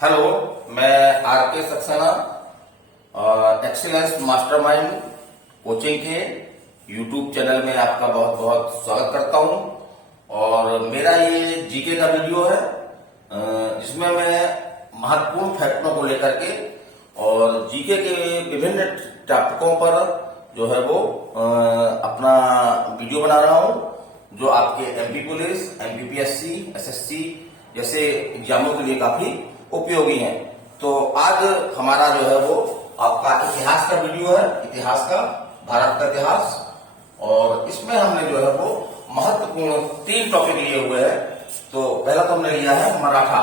Hello, मैं are के सक्सेना और एक्सीलेंस मास्टरमाइंड कोचिंग के यूट्यूब चैनल में आपका बहुत बहुत स्वागत करता हूं। और मेरा ये जीके का वीडियो है जिसमें मैं महत्वपूर्ण फैक्टरों को लेकर के और जीके के विभिन्न टॉपिकों पर जो है वो अपना वीडियो बना रहा हूं, जो आपके एमपी पुलिस, एमपीपीएससी, एसएससी जैसे एग्जामों के लिए काफी उपयोगी है। तो आज हमारा जो है वो आपका इतिहास का वीडियो है, इतिहास का, भारत का इतिहास। और इसमें हमने जो है वो महत्वपूर्ण 3 टॉपिक लिए हुए हैं। तो पहला तो हमने लिया है मराठा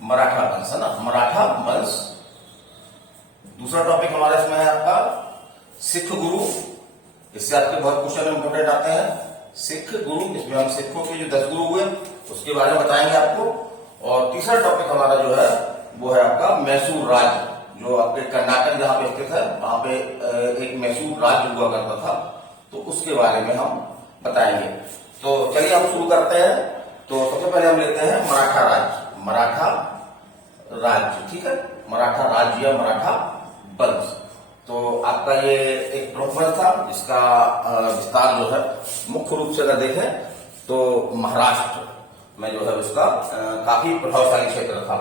वंश, है ना, मराठा वंश। दूसरा टॉपिक हमारा इसमें है आपका सिख गुरु। इससे आपके बहुत क्वेश्चन इंपोर्टेंट आते हैं। सिख गुरु, इसमें हम सिखों के जो 10 गुरु हुए उसके बारे में बताएंगे आपको। और तीसरा टॉपिक हमारा जो है वो है आपका मैसूर राज्य, जो आपके कर्नाटक जहां पे स्थित है, वहां पे एक मैसूर राज्य हुआ करता था, तो उसके बारे में हम बताएंगे। तो चलिए हम शुरू करते हैं। तो सबसे पहले हम लेते हैं मराठा राज्य, ठीक है, मराठा राज्य या मराठा वंश। तो आपका ये एक प्रमुख वंश था जिसका विस्तार जो है मुख्य रूप से अगर देखें तो महाराष्ट्र में जो है उसका काफी प्रभावशाली क्षेत्र था।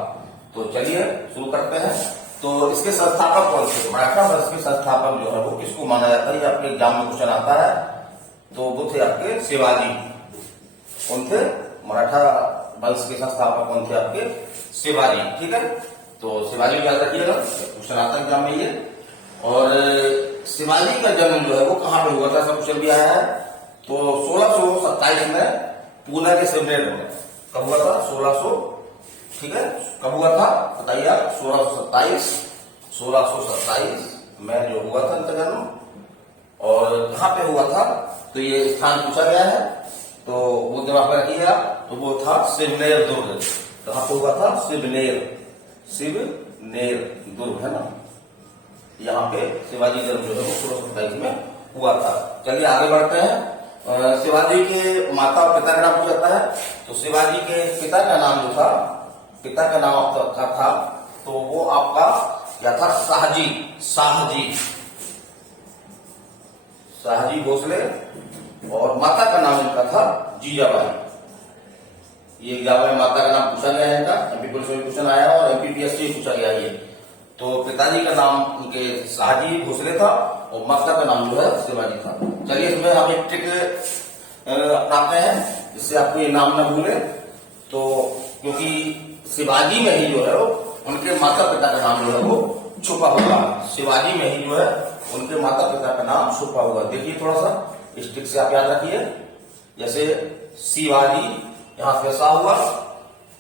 तो चलिए शुरू करते हैं। तो इसके संस्थापक कौन थे? मराठा वंश के संस्थापक जो है वो किसको माना जाता है? ये आपके एग्जाम में क्वेश्चन आता है। तो वो थे आपके शिवाजी। कौन थे? मराठा वंश के संस्थापक कौन थे? आपके शिवाजी, ठीक है। तो शिवाजी याद रखिएगा, क्वेश्चन आता है एग्जाम में ये। और शिवाजी का जन्म जो है वो कहां पे हुआ था? सब क्वेश्चन भी आया है। तो 1627 में पूना के सिवनेर में। कब हुआ था? 1600, ठीक है। कब हुआ था बताइए आप? 1627 में जो हुआ था इनका जन्म। और कहां पे हुआ था? तो ये स्थान पूछा गया है, तो वो दिमाग में रखिए आप। तो वो था सिवनेर दुर्ग। कहां पे हुआ था? शिवनेर दुर्ग, है ना। यहाँ पे शिवाजी जन्म जो है वो 1627 में हुआ था। चलिए आगे बढ़ते हैं। शिवाजी के माता और पिता का नाम पूछा जाता है। तो शिवाजी के पिता का नाम जो था, पिता का नाम आपका था, तो वो आपका क्या था? शाहजी भोसले। और माता का नाम इनका था जीजाबाई। ये एग्जाम में माता का नाम पूछा गया है इनका, एमपी पुलिस में क्वेश्चन आया और एमपीपीएससी में पूछा गया है। तो पिताजी का नाम उनके शाहजी भोसले था और माता का नाम जो है शिवाजी था। चलिए इसमें हम एक ट्रिक अपनाते हैं जिससे आपको ये नाम न भूले। तो क्योंकि शिवाजी में ही जो है उनके माता पिता का नाम जो है वो छुपा हुआ है। शिवाजी में ही जो है उनके माता पिता का नाम छुपा हुआ। देखिए थोड़ा सा इस ट्रिक से आप याद रखिए। जैसे शिवाजी यहाँ पे सा हुआ,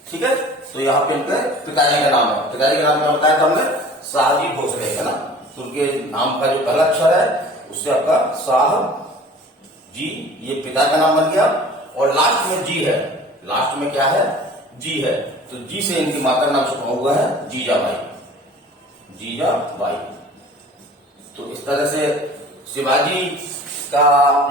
ठीक है। तो यहाँ पे इनके पिताजी का नाम है। पिताजी का नाम क्या बताया था हमने? शाहजी भोसले, है ना। तो उनके नाम का जो पहला अक्षर है उससे आपका शाह जी, ये पिता का नाम बन गया। और लास्ट में जी है, लास्ट में क्या है? जी है। तो जी से इनकी माता का नाम छुपा हुआ है जीजाबाई। तो इस तरह से शिवाजी का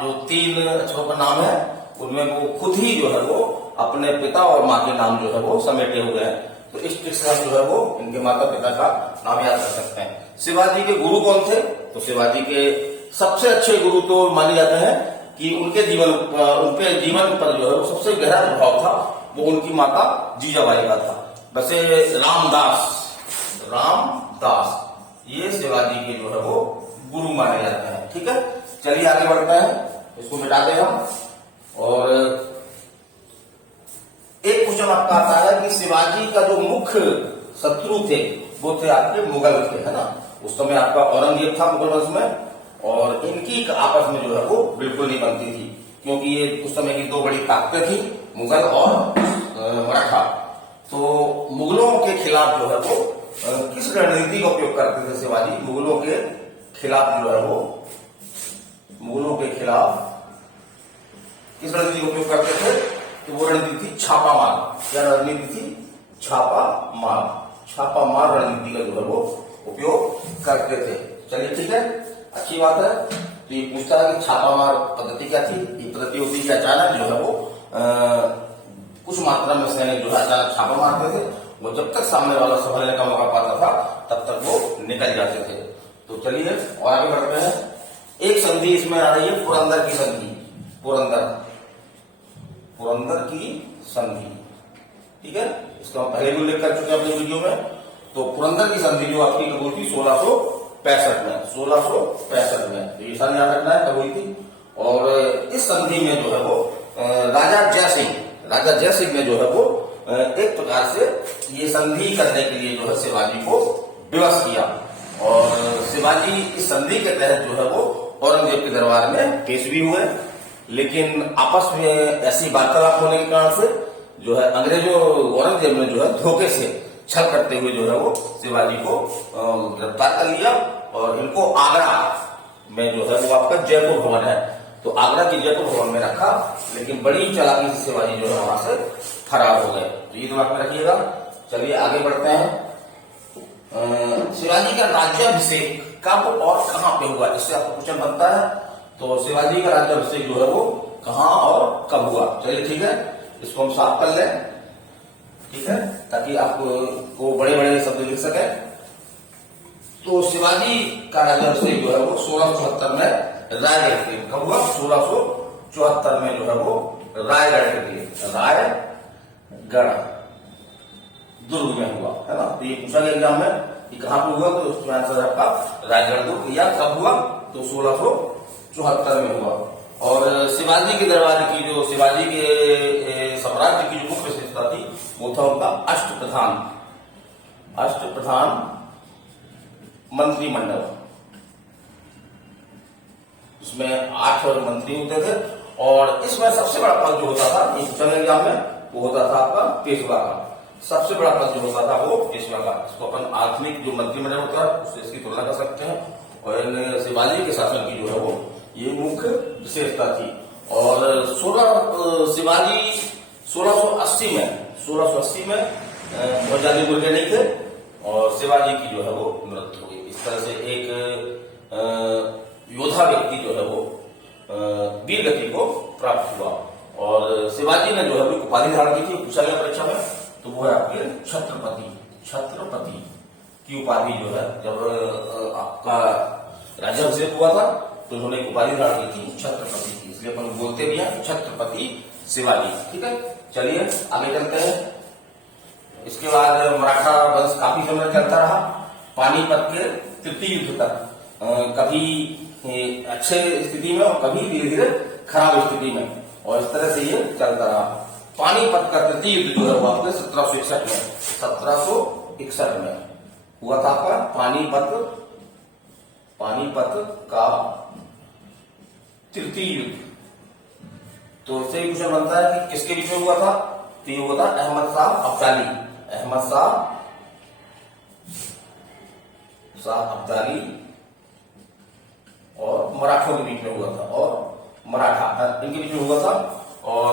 जो 3 अक्षरों का नाम है उनमें वो खुद ही जो है वो अपने पिता और माँ के नाम जो है वो समेटे हुए हैं। तो इस ट्रिक से हम जो है वो इनके माता पिता का नाम याद कर सकते हैं। शिवाजी के गुरु कौन थे? तो शिवाजी के सबसे अच्छे गुरु तो माने जाते हैं कि उनके जीवन पर जो है वो सबसे गहरा प्रभाव था वो उनकी माता जीजाबाई का था। वैसे रामदास ये शिवाजी के जो है वो गुरु माने जाते हैं, ठीक है। चलिए आगे बढ़ते हैं, इसको मिटा दें हम। और एक क्वेश्चन आपका आता है कि शिवाजी का जो मुख्य शत्रु थे वो थे आपके मुगल थे, है ना। उस समय आपका औरंगजेब था मुगल वंश में। और इनकी आपस में जो है वो बिल्कुल नहीं बनती थी, क्योंकि ये उस समय की 2 बड़ी ताकतें थी, मुगल और मराठा। तो मुगलों के खिलाफ जो है वो किस रणनीति का उपयोग करते थे शिवाजी? मुगलों के खिलाफ जो है वो, मुगलों के खिलाफ किस रणनीति का उपयोग करते थे? तो वो रणनीति थी छापामार। क्या रणनीति थी? छापामार रणनीति का जो है वो उपयोग करते थे। चलिए ठीक है, अच्छी बात है। तो ये पूछता है कि छापामार पद्धति क्या थी? ये पद्धति होती है कि अचानक जो है वो कुछ मात्रा में सैनिक जो है अचानक छापा मारते थे वो जब तक सामने वाला संभलने का मौका पाता था तब तक वो निकल जाते थे। तो चलिए और आगे बढ़ते हैं। एक संधि इसमें आ रही है पुरंदर की संधि, पुरंदर की संधि, ठीक है। इसका हम पहले भी उल्लेख कर चुके हैं अपनी वीडियो में। तो पुरंदर की संधि जो आपकी कब हुई थी 1665 में, 1665 में, तो ये साल याद रखना है कब हुई थी। और इस संधि में जो है वो राजा जय सिंह ने जो है वो एक प्रकार से ये संधि करने के लिए जो है शिवाजी को विवश किया। और शिवाजी इस संधि के तहत जो है वो औरंगजेब के दरबार में पेश भी हुए, लेकिन आपस में ऐसी वार्तालाप होने के कारण से जो है अंग्रेजों औरंगजेब ने जो है धोखे से छल करते हुए जो है वो शिवाजी को गिरफ्तार कर लिया और इनको आगरा में जो है वो आपका जयपुर भवन है, तो आगरा की जयपुर भवन में रखा। लेकिन बड़ी चालाकी से शिवाजी जो है वहां से फरार हो गए। तो ये दिमाग में रखिएगा। चलिए आगे बढ़ते हैं। शिवाजी का राज्याभिषेक कब और कहां पे हुआ, इससे आपको क्वेश्चन बनता है। तो शिवाजी का राज्याभिषेक जो है वो कहां और कब हुआ, चलिए ठीक है, इसको हम साफ कर लें, ठीक है, ताकि आपको बड़े बड़े शब्द लिख सके। तो शिवाजी का राज्याभिषेक जो है वो 1674 में रायगढ़ के कब हुआ, 1674 में जो है वो रायगढ़ के लिए, रायगढ़ दुर्ग में हुआ, है ना। तो ये पूछा गया एग्जाम में कि कहां पर हुआ, तो उसका आंसर आपका रायगढ़ दुर्ग। या कब हुआ, तो 1674 में हुआ। और शिवाजी के दरबार की जो शिवाजी के साम्राज्य की जो मुख्य विशेषता थी वो था उनका अष्टप्रधान मंत्रिमंडल। इसमें 8 मंत्री होते थे और इसमें सबसे बड़ा पद जो होता था इस एग्जाम में वो होता था आपका पेशवा का। सबसे बड़ा पद जो होता था वो पेशवा का। इसको अपन आधुनिक जो मंत्रिमंडल होता है उससे इसकी तुलना कर सकते हैं। और शिवाजी के शासन की जो है वो ये मुख्य विशेषता थी। और शिवाजी 1680 में बहुत ज्यादा बुरे नहीं थे और शिवाजी की जो है वो मृत्यु हो गई। इस तरह से एक योद्धा व्यक्ति जो है वो वीर गति को प्राप्त हुआ। और शिवाजी ने जो है वो उपाधि धारण की थी, पूछा गया परीक्षा में, तो वो है आपके छत्रपति की उपाधि जो है जब आपका राज्याभिषेक हुआ था तो उन्होंने एक उपाधि धारण की थी छत्रपति की, इसलिए अपन बोलते भी हैं छत्रपति शिवाजी, ठीक है। चलिए आगे चलते हैं। इसके बाद मराठा वंश काफी समय चलता रहा, पानीपत के तृतीय युद्ध तक, कभी अच्छे स्थिति में और कभी धीरे धीरे खराब स्थिति में, और इस तरह से ये चलता रहा। पानीपत का तृतीय युद्ध जो है वो आपके 1761 में हुआ था आपका पानीपत का तृतीय युद्ध। तो इससे क्वेश्चन बनता है कि किसके बीच में हुआ था, तो ये हुआ था अहमद शाह अब्दाली और मराठों के बीच में हुआ था, और मराठा इनके बीच में हुआ था। और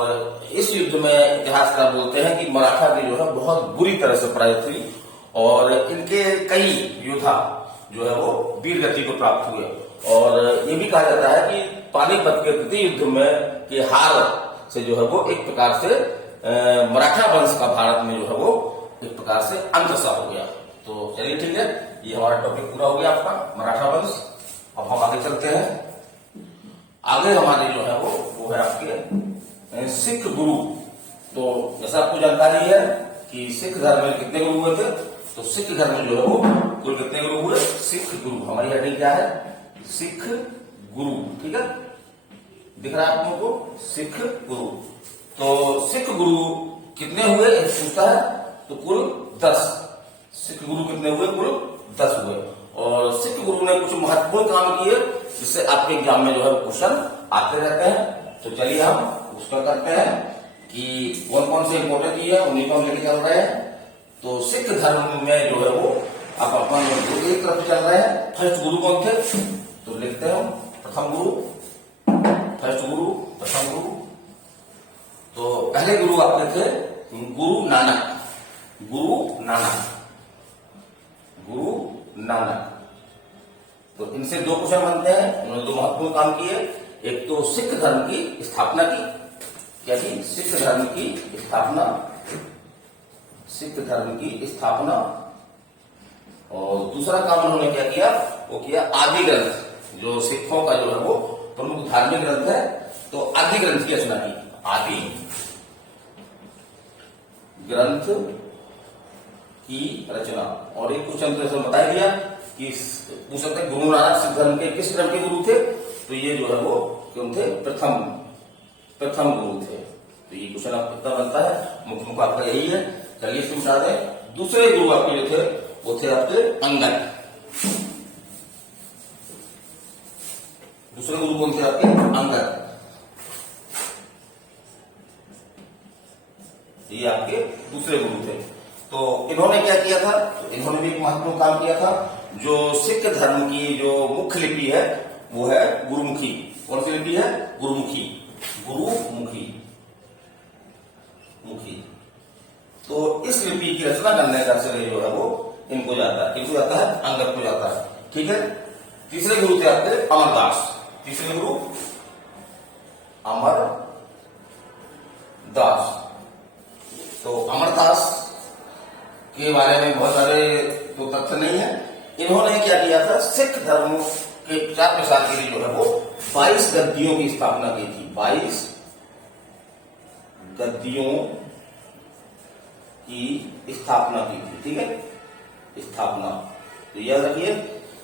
इस युद्ध में इतिहासकार बोलते हैं कि मराठा की जो है बहुत बुरी तरह से पराजित हुई और इनके कई योद्धा जो है वो वीर गति को प्राप्त हुए। और ये भी कहा जाता है कि पानीपत के तृतीय युद्ध में के हार से जो है वो एक प्रकार से मराठा वंश का भारत में जो है वो एक प्रकार से अंत सा हो गया। तो चलिए ठीक है, ये हमारा टॉपिक पूरा हो गया आपका मराठा वंश। अब हम आगे चलते हैं। आगे हमारे जो है वो है आपके सिख गुरु। तो जैसा आपको जानकारी है कि सिख धर्म में कितने गुरु हुए थे, तो सिख धर्म में जो है वो कुल कितने गुरु हुए, सिख गुरु। हमारी हेडिंग क्या है, सिख गुरु, ठीक है, दिख रहा है आप लोगों को, सिख गुरु। तो सिख गुरु कितने हुए पूछता है, तो कुल 10 सिख गुरु कितने हुए, कुल 10 हुए। और सिख गुरु ने कुछ महत्वपूर्ण काम किए जिससे आपके एग्जाम में जो है क्वेश्चन आते रहते हैं। तो चलिए हम उसका करते हैं कि कौन कौन से इंपोर्टेंट चीज है उन्हीं को हम लेके चल रहे हैं। तो सिख धर्म में जो है वो आप अपन एक तरफ चल रहे हैं। फर्स्ट गुरु कौन थे, तो लिखते हैं प्रथम गुरु। तो पहले गुरु आपके थे गुरु नानक। तो इनसे 2 क्वेश्चन बनते हैं। उन्होंने 2 महत्वपूर्ण काम किए। एक तो सिख धर्म की स्थापना की, क्या की, सिख धर्म की स्थापना सिख धर्म की स्थापना। और दूसरा काम उन्होंने क्या किया, वो किया आदि ग्रंथ, जो सिखों का जो है वो प्रमुख धार्मिक ग्रंथ है, तो आदि ग्रंथ की रचना की। आदि ग्रंथ की रचना। और एक क्वेश्चन तो बता दिया कि पूछ सकते हैं गुरु नानक सिख धर्म के किस क्रम के गुरु थे, तो ये जो है वो क्यों थे, प्रथम गुरु थे। तो ये क्वेश्चन आपको कितना बनता है, मुख्य आपका यही है। चलिए इसमें बता दें, दूसरे गुरु आपके जो थे वो थे आपके अंगद। दूसरे गुरु कौन थे आपके, अंगद। ये आपके दूसरे गुरु थे। तो इन्होंने क्या किया था, तो इन्होंने भी एक महत्वपूर्ण काम किया था। जो सिख धर्म की जो मुख्य लिपि है वो है गुरुमुखी। कौन सी लिपि है, गुरुमुखी, गुरुमुखी मुखी। तो इस लिपि की रचना करने का श्रेय जो है वो इनको जाता है। किनको जाता है, अंगद को जाता है। ठीक है। तीसरे गुरु थे आपके अमरदास। तीसरे गुरु अमरदास। तो अमरदास के बारे में बहुत सारे तो तथ्य नहीं है। इन्होंने क्या किया था, सिख धर्म के प्रचार प्रसार के लिए जो है वो 22 गद्दियों की स्थापना की थी। 22 गद्दियों की स्थापना की थी। ठीक है, स्थापना। तो याद रखिए।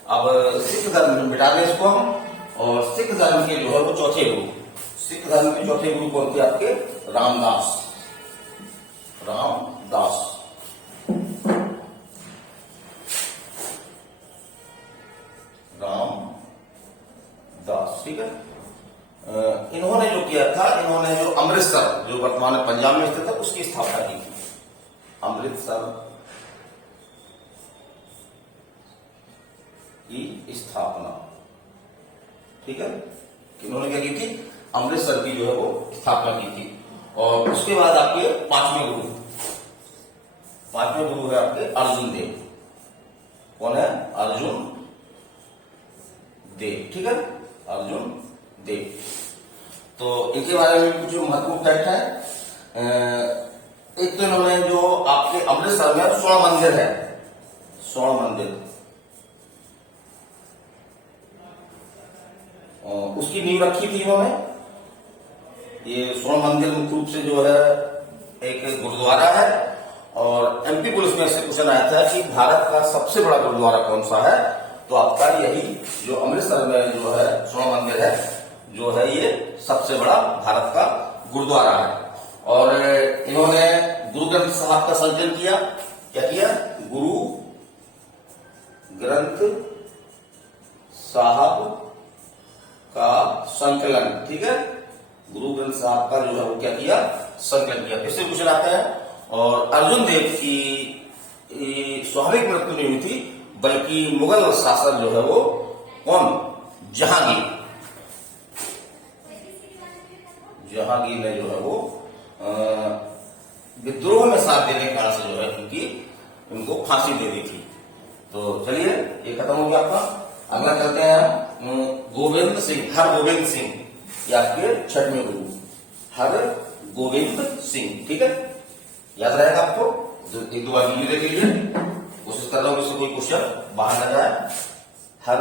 अब सिख धर्म में मिटा दें इसको हम। और सिख धर्म के जो है वो चौथे गुरु, सिख धर्म के चौथे गुरु कौन थे आपके, रामदास। रामदास। रामदास। ठीक है। इन्होंने जो किया था, इन्होंने जो अमृतसर, जो वर्तमान में पंजाब में स्थित है, उसकी स्थापना की थी। अमृतसर की स्थापना। ठीक है। इन्होंने क्या की थी, अमृतसर की जो है वो स्थापना की थी। और उसके बाद आपके पांचवें गुरु है आपके अर्जुन देव। कौन है, अर्जुन देव। ठीक है, अर्जुन देव। तो इनके बारे में कुछ महत्वपूर्ण फैक्ट है। एक तो इन्होंने जो आपके अमृतसर में स्वर्ण मंदिर है, स्वर्ण मंदिर, उसकी नींव रखी थी इन्होंने। ये स्वर्ण मंदिर मुख्य रूप से जो है एक गुरुद्वारा है। और एमपी पुलिस में इससे क्वेश्चन आया था कि भारत का सबसे बड़ा गुरुद्वारा कौन सा है, तो आपका यही जो अमृतसर में जो है स्वर्ण मंदिर है, जो है ये सबसे बड़ा भारत का गुरुद्वारा है। और इन्होंने गुरु ग्रंथ साहब का संकलन किया। क्या किया, गुरु ग्रंथ साहब का संकलन। ठीक है, गुरु ग्रंथ साहब का जो है वो क्या किया, संकलन किया। फिर से क्वेश्चन आता है। और अर्जुन देव की स्वाभाविक मृत्यु नहीं हुई थी, बल्कि मुगल शासक जो है वो कौन, जहांगीर ने जो है वो विद्रोह में साथ देने के कारण से जो है उनकी उनको फांसी दे दी थी। तो चलिए ये खत्म हो गया आपका। अगला चलते हैं गोविंद सिंह, हर गोविंद सिंह, ये आपके छठवें गुरु, हर गोविंद सिंह। ठीक है, याद रहेगा आपको। एक दो बार वीडियो देख लीजिए, कोशिश कर रहा हूं इससे कोई क्वेश्चन बाहर न जाए। हर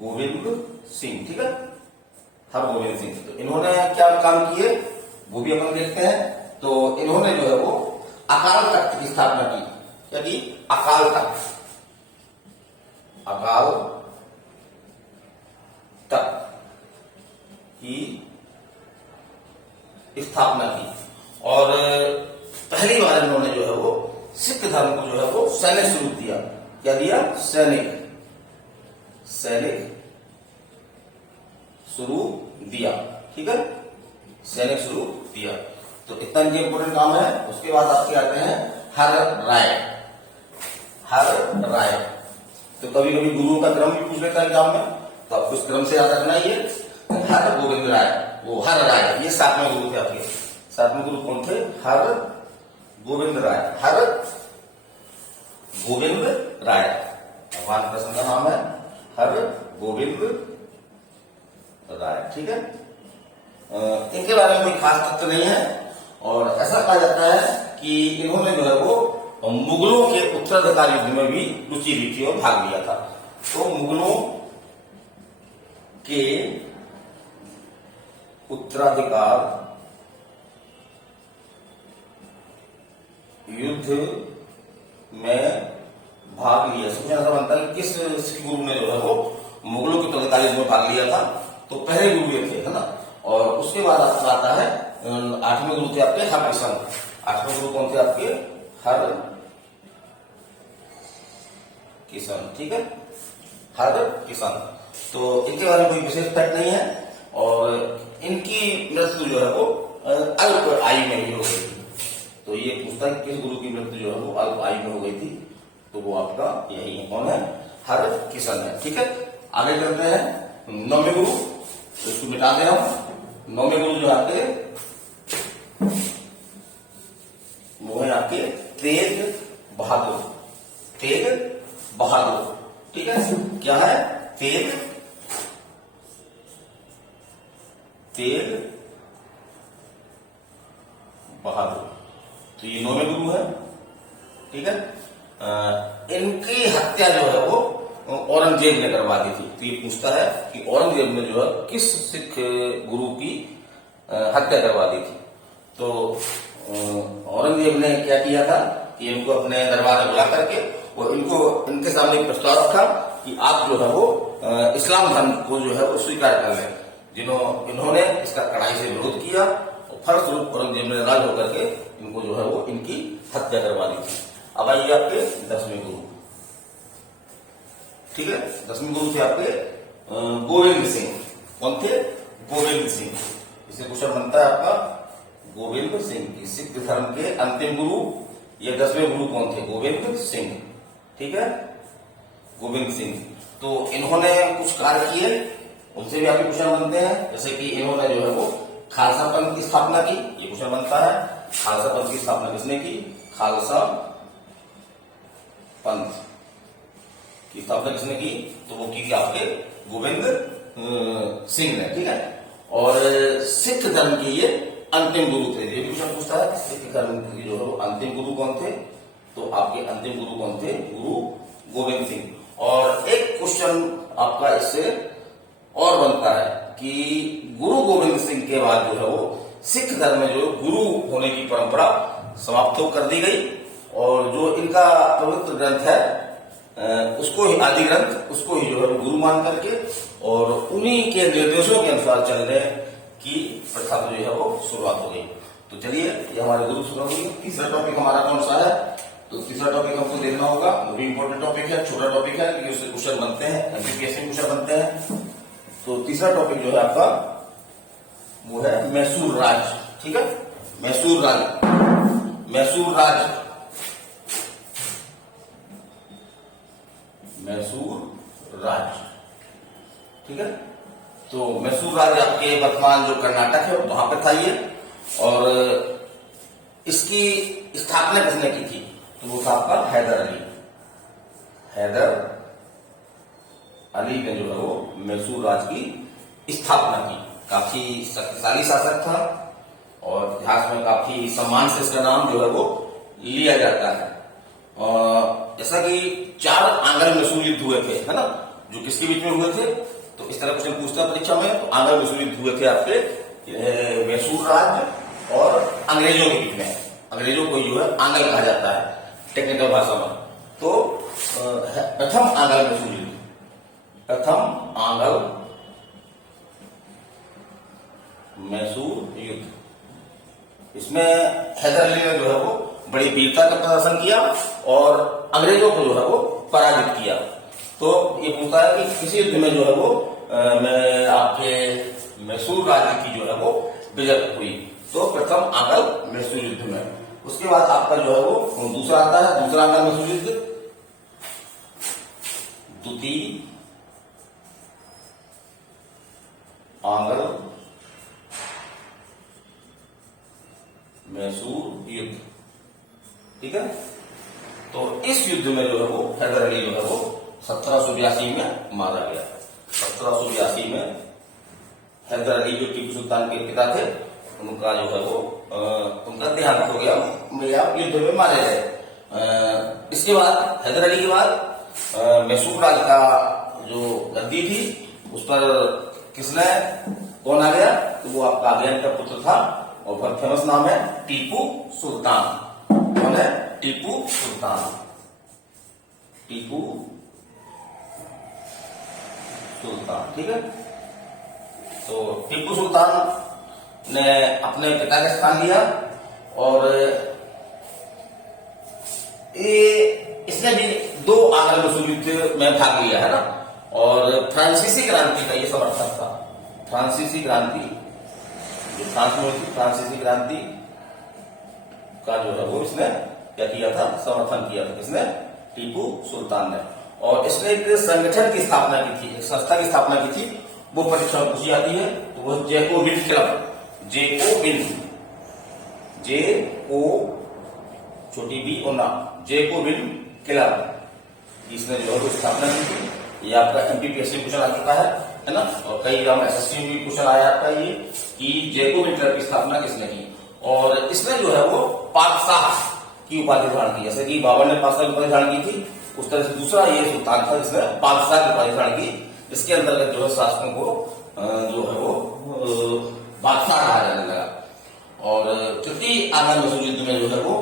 गोविंद सिंह। ठीक है, हर गोविंद सिंह। तो इन्होंने क्या काम किए वो भी अपन देखते हैं। तो इन्होंने जो है वो अकाल तख्त की स्थापना की। क्या की, अकाल तख्त, अकाल तख्त की स्थापना की। और पहली बार इन्होंने जो है वो सिख धर्म को जो है वो सैनिक स्वरूप दिया। क्या दिया, सैनिक स्वरूप दिया। ठीक है, सैनिक स्वरूप दिया। तो इतना इंपोर्टेंट काम है। उसके बाद आपके आते हैं हर राय। हर राय, तो कभी कभी गुरुओं का क्रम भी पूछ लेता है एग्जाम में, तो आपको उस क्रम से याद रखना ही है। हर गोविंद राय, वो हर राय, ये सातवें गुरु थे आपके। सातवें गुरु कौन थे, हर गोविंद राय। हर गोविंद राय भगवान कृष्ण का नाम है, हर गोविंद राय। ठीक है, इनके बारे में कोई खास तथ्य नहीं है। और ऐसा कहा जाता है कि इन्होंने जो है वो मुगलों के उत्तराधिकार युद्ध में भी रुचि ली थी और भाग लिया था। तो मुगलों के उत्तराधिकार युद्ध में भाग लिया। सबसे ऐसा बनता है कि किस सिख गुरु ने जो है वो मुगलों के उत्तराधिकार युद्ध में भाग लिया था। तो पहले गुरु ये थे, है ना। और उसके बाद आपका आता है 8वें गुरु थे आपके हरकिशन। 8वें गुरु कौन थे आपके? हरकिशन, ठीक है, हरकिशन। तो इनके बारे में कोई विशेष फैक्ट नहीं है और इनकी मृत्यु जो है वो अल्प आयु में ही हो गई थी। तो ये पूछता है किस गुरु की मृत्यु जो है वो अल्प आयु में हो गई थी, तो वो आपका यही है, कौन है? हरकिशन है, ठीक है। आगे चलते हैं 9वें गुरु, इसको मिटा दे हम। 9वें गुरु जो आपके वो है आपके तेग बहादुर। तेग बहादुर, ठीक है। क्या है? तेग बहादुर। तो ये 9वें गुरु है, ठीक है। इनकी हत्या जो है वो औरंगजेब ने करवा दी थी। तो ये पूछता है कि औरंगजेब ने जो है किस सिख गुरु की हत्या करवा दी थी। तो औरंगजेब ने क्या किया था कि इनको अपने दरबार में बुला करके और इनको इनके सामने एक प्रस्ताव रखा कि आप जो है वो इस्लाम धर्म को जो है वो स्वीकार कर लें। इन्होंने इसका कड़ाई से विरोध किया और फलस्वरूप औरंगजेब ने नाराज होकर के इनको जो है वो इनकी हत्या करवा दी थी। अब आइए आपके 10वें गुरु, ठीक है। 10वें गुरु थे आपके गोविंद सिंह। कौन थे? गोविंद सिंह। इसे क्वेश्चन बनता है आपका गोविंद सिंह की सिख धर्म के अंतिम गुरु। ये 10वें गुरु कौन थे? गोविंद सिंह, ठीक है, गोविंद सिंह। तो इन्होंने कुछ कार्य किए, उनसे भी आपके क्वेश्चन बनते हैं। जैसे कि इन्होंने जो है वो खालसा पंथ की स्थापना की, ये क्वेश्चन बनता है। खालसा पंथ की स्थापना किसने की? खालसा पंथ की स्थापना किसने की? तो वो की आपके गोविंद सिंह ने, ठीक है। और सिख धर्म के ये अंतिम गुरु थे। ये क्वेश्चन पूछता है सिख धर्म के जो है वो अंतिम गुरु कौन थे? तो आपके अंतिम गुरु कौन थे? गुरु गोविंद सिंह। और एक क्वेश्चन आपका इससे और बनता है कि गुरु गोविंद सिंह के बाद जो है वो सिख धर्म में जो गुरु होने की परंपरा समाप्त तो कर दी गई और जो इनका पवित्र ग्रंथ है उसको ही आदि ग्रंथ, उसको ही जो है गुरु मान करके और उन्हीं के निर्देशों के अनुसार चलने की प्रथा जो है वो शुरुआत हो गई। तो चलिए, ये हमारे गुरु शुरू हुई। तीसरा टॉपिक हमारा कौन सा है? तो तीसरा टॉपिक हमको देखना होगा, वो भी इंपॉर्टेंट टॉपिक है, छोटा टॉपिक है लेकिन उससे क्वेश्चन बनते हैं, एमपीएससी क्वेश्चन बनते हैं। तो तीसरा टॉपिक जो है आपका वो है मैसूर राज, ठीक है। मैसूर राज, मैसूर राज, मैसूर राज, ठीक है। तो मैसूर राज आपके वर्तमान जो कर्नाटक है वहां पे था ये। और इसकी स्थापना किसने की थी? तो वो था आपका हैदर अली। हैदर अली ने जो है वो मैसूर राज की स्थापना की। काफी शक्तिशाली शासक था और इतिहास में काफी सम्मान से इसका नाम जो है वो लिया जाता है। और जैसा कि 4 आंग्ल मैसूर युद्ध हुए थे, है ना, जो किसके बीच में हुए थे? तो इस तरह क्वेश्चन पूछता है परीक्षा में। तो आंग्ल मैसूर युद्ध हुए थे आपके मैसूर राज और अंग्रेजों के बीच में। अंग्रेजों को जो है आंग्ल कहा जाता है टेक्निकल भाषा में। तो प्रथम आंग्ल मैसूर युद्ध, प्रथम आंग्ल मैसूर युद्ध, इसमें हैदर अली ने जो है वो बड़ी वीरता का प्रदर्शन किया और अंग्रेजों को जो है वो पराजित किया। तो ये पूछता है कि किसी युद्ध में जो है वो मैं आपके मैसूर राज्य की जो है वो विजय हुई। तो प्रथम आंग्ल मैसूर युद्ध में। उसके बाद आपका जो है वो दूसरा आता है, दूसरा आंग्ल मैसूर युद्ध, द्वितीय आंग्ल मैसूर युद्ध, ठीक है। तो इस युद्ध में जो है वो हैदर अली जो है वो 1782 में मारा गया। 1782 में हैदर अली जो टीपू सुल्तान के पिता थे उनका जो है वो उनका देहांत हो गया या युद्ध में मारे गए। इसके बाद हैदर अली के बाद मैसूर राज का जो गद्दी थी उस पर किसने कौन आ गया, तो वो आपका आर्यन का पुत्र था और बहुत फेमस नाम है टीपू सुल्तान। कौन है? टीपू सुल्तान। टीपू सुल्तान, ठीक है। तो टीपू सुल्तान ने अपने पिता का स्थान लिया और इसने भी 2 आंग्ल मसूल युद्ध में भाग लिया है ना, और फ्रांसीसी क्रांति का ये समर्थक था। फ्रांसीसी क्रांति जो फ्रांस में थी, फ्रांसीसी क्रांति का जो है वो इसने क्या किया था, समर्थन किया था। किसने? टीपू सुल्तान ने। और इसने एक संगठन की स्थापना की थी, एक संस्था की स्थापना की थी, वो परीक्षा में पूछी जाती है। तो वो जैकोबिन क्लब, जैकोबिन, J-O छोटी बी और ना, जैकोबिन क्लब, इसने जो है वो स्थापना की थी। ये आपका MPPSC क्वेश्चन आ चुका है ना, और कई बार SSC में भी क्वेश्चन आया आपका ये कि जैकोबिन क्लब की स्थापना किसने की। और इसने जो है वो पातशाह की उपाधि धारण की, जैसे कि बाबर ने पातशाह की उपाधि धारण की थी, उस तरह से दूसरा ये सुल्तान था जिसने पातशाह की उपाधि धारण की। इसके अंतर्गत जो है शासकों को जो है वो बादशाह कहा जाने लगा। और तृतीय आंग्ल मसूल युद्ध में जो है वो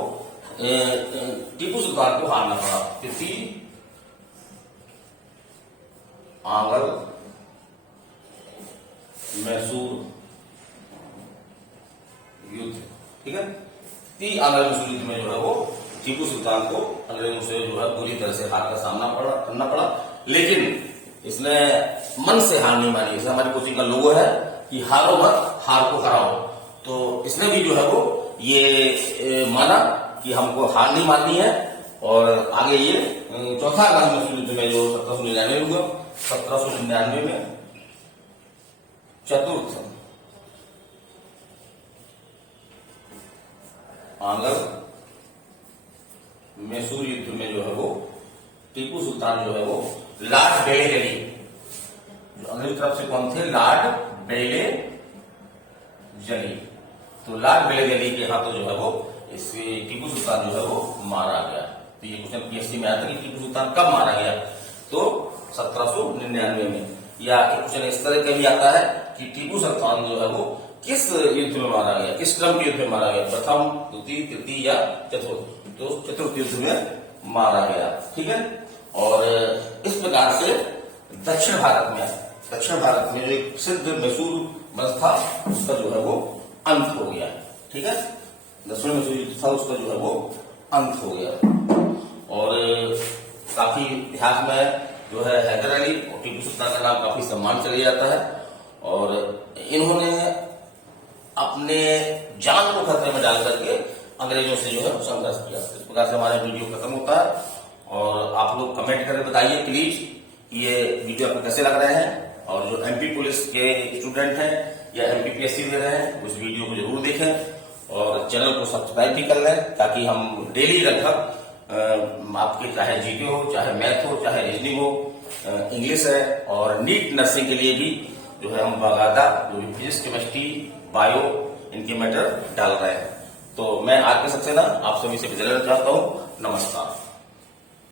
टीपू सुल्तान को हारना पड़ा। तृतीय आंग्ल मैसूर युद्ध, ठीक है। तृतीय आंग्ल मसूल युद्ध में जो है वो टीपू सुल्तान को अंग्रेजों से जो है बुरी तरह से हार का सामना करना पड़ा, लेकिन इसने मन से हार नहीं मानी। जैसे हमारी कोचिंग का लोगो है कि हारो मत, हार को हराओ, तो इसने भी जो है वो ये माना कि हमको हार नहीं माननी है। और आगे ये चौथा आंग्ल मसूल युद्ध में जो 1799 हुआ, 1799 में चतुर्थ आंग्ल मैसूर युद्ध में जो है वो टीपू सुल्तान जो है वो लॉर्ड बेलेगली, जो अंग्रेजी तरफ से कौन थे? लॉर्ड बेलेगली। तो लॉर्ड बेलेगली के हाथों जो है वो इस टीपू सुल्तान जो है वो मारा गया। तो ये क्वेश्चन PSC में आया था कि टीपू सुल्तान कब मारा गया, तो 1799 में। या एक क्वेश्चन इस तरह का भी आता है कि टीपू सुल्तान जो है वो किस युद्ध में मारा गया, किस क्रम के युद्ध में मारा गया, प्रथम, द्वितीय, तृतीय या चतुर्थ। तो चतुर्थ युद्ध में मारा गया, ठीक है। और इस प्रकार से दक्षिण भारत में जो एक सिद्ध मैसूर वंश था उसका जो है वो अंत हो गया, ठीक है। दक्षिण मैसूर युद्ध था उसका जो है वो अंत हो गया। और काफी इतिहास में जो है हैदर अली और टीपू सुल्तान का नाम काफी सम्मान चला जाता है। और इन्होंने अपने जान को खतरे में डाल करके अंग्रेजों से जो है संघर्ष किया। इस प्रकार से हमारा वीडियो खत्म होता है। और आप लोग कमेंट करके बताइए प्लीज ये वीडियो आपको कैसे लग रहे हैं। और जो MP पुलिस के स्टूडेंट हैं या MPPSC दे रहे हैं उस वीडियो को जरूर देखें और चैनल को सब्सक्राइब भी कर लें, ताकि हम डेली लगभग आपके चाहे GK हो, चाहे मैथ हो, चाहे रीजनिंग हो, इंग्लिश है और नीट नर्सिंग के लिए भी जो है हम बाकायदा जो भी फिजिक्स, केमिस्ट्री, बायो इनके मैटर डाल रहे हैं। तो मैं RK सक्सेना आप सभी से विदा लेना चाहता हूँ। नमस्कार।